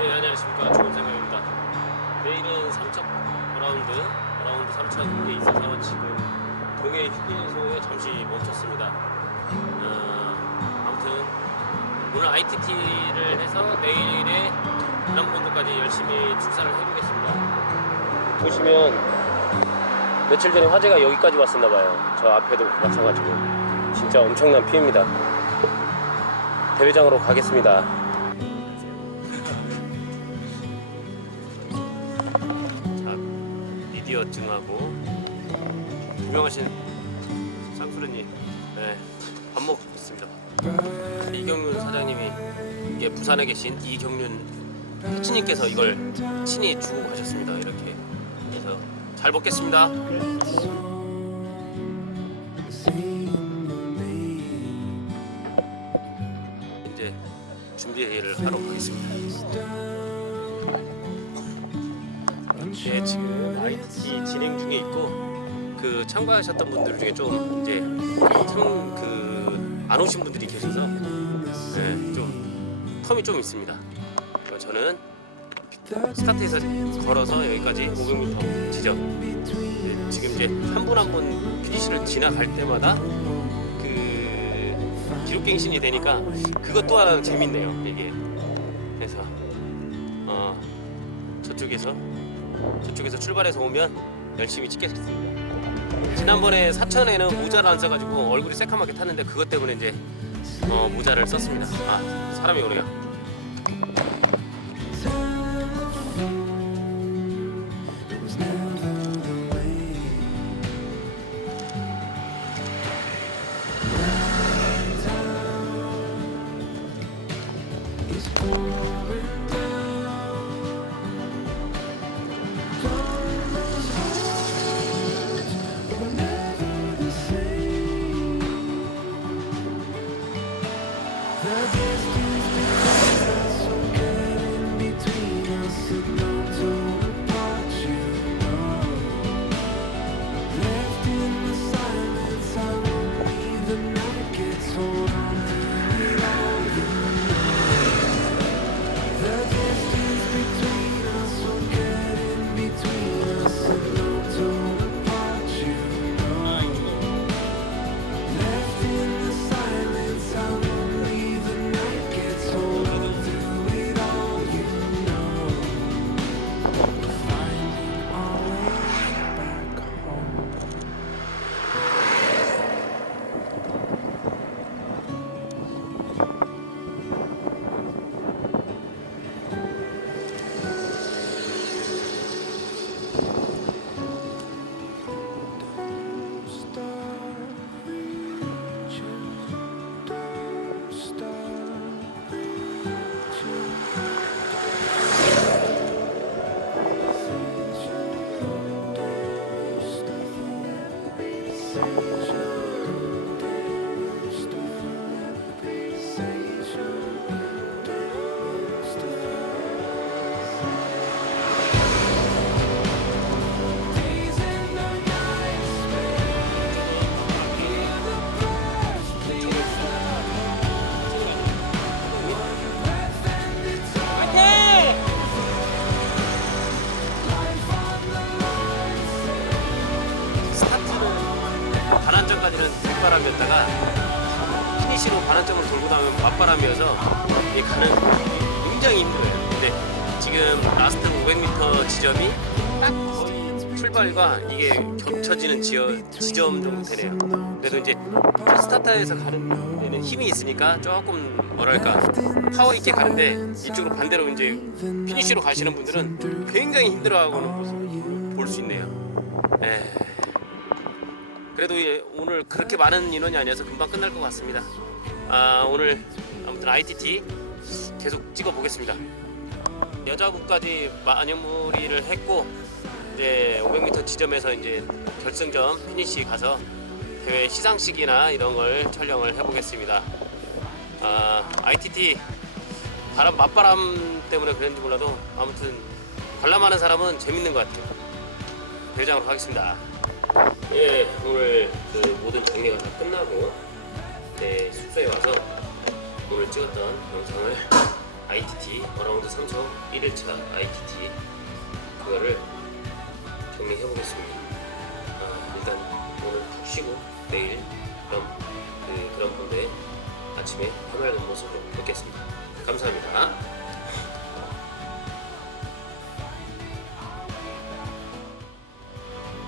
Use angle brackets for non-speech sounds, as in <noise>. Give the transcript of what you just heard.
네 안녕하십니까. 좋은 생각입니다. 내일은 삼척 어라운드 어라운드 삼척에 있어서 지금 동해 휴게소에 잠시 멈췄습니다. 어, 아무튼 오늘 ITT를 해서 내일의 남본도까지 열심히 출사를 해보겠습니다. 보시면 며칠 전에 화재가 여기까지 왔었나봐요. 저 앞에도 마찬가지고 진짜 엄청난 피해입니다. 대회장으로 가겠습니다 미디어증하고 유명하신 쌍수르님 네, 밥 먹고 있습니다. 이경윤 사장님이 이게 부산에 계신 이경윤 해치님께서 이걸 친히 주고 가셨습니다. 이렇게 그래서 잘 먹겠습니다. 이제 준비를 하러 가겠습니다. 네, 지금 IT 진행 중에 있고 그 참가하셨던 분들 중에 좀 이제 참그안 오신 분들이 계셔서 네, 좀 텀이 좀 있습니다. 그리고 저는 스타트에서 걸어서 여기까지 500m 지점 네, 지금 이제 한 분 한 분 피니시를 지나갈 때마다 그 기록갱신이 되니까 그것 또한 재밌네요 이게 그래서 어 저쪽에서 저쪽에서 출발해서 오면 열심히 찍겠습니다. 지난번에 사천에는 모자를 안 써가지고 얼굴이 새카맣게 탔는데 그것 때문에 이제 어, 모자를 썼습니다. 아 사람이 오네요. 스타 뒷바람이었다가 피니시로 반환점을 돌고 나면 맞바람이어서 이게 가는 게 굉장히 힘들어요. 근데 지금 라스트 500m 지점이 딱 출발과 이게 겹쳐지는 지어, 지점 정도 되네요. 그래도 이제 스타트에서 가는 데는 힘이 있으니까 조금 뭐랄까 파워 있게 가는데 이쪽으로 반대로 이제 피니시로 가시는 분들은 굉장히 힘들어하고는 모습 볼수 있네요. 에... 그래도 예, 오늘 그렇게 많은 인원이 아니어서 금방 끝날 것 같습니다. 아, 오늘 아무튼 ITT 계속 찍어 보겠습니다. 여자분까지 만연무리를 했고 이제 500m 지점에서 이제 결승점 피니시 가서 대회 시상식이나 이런 걸 촬영을 해보겠습니다. 아, ITT 바람 맞바람 때문에 그랬는지 몰라도 아무튼 관람하는 사람은 재밌는 것 같아요. 대회장으로 가겠습니다. 예, 오늘 그 모든 정리가 다 끝나고 네, 숙소에 와서 오늘 찍었던 영상을 <laughs> ITT 어라운드 3초 1일차 ITT 그거를 정리해 보겠습니다. 아, 일단 오늘 푹 쉬고 내일 그럼 그 그런 분들 아침에 해맑은 모습으로 뵙겠습니다. 감사합니다.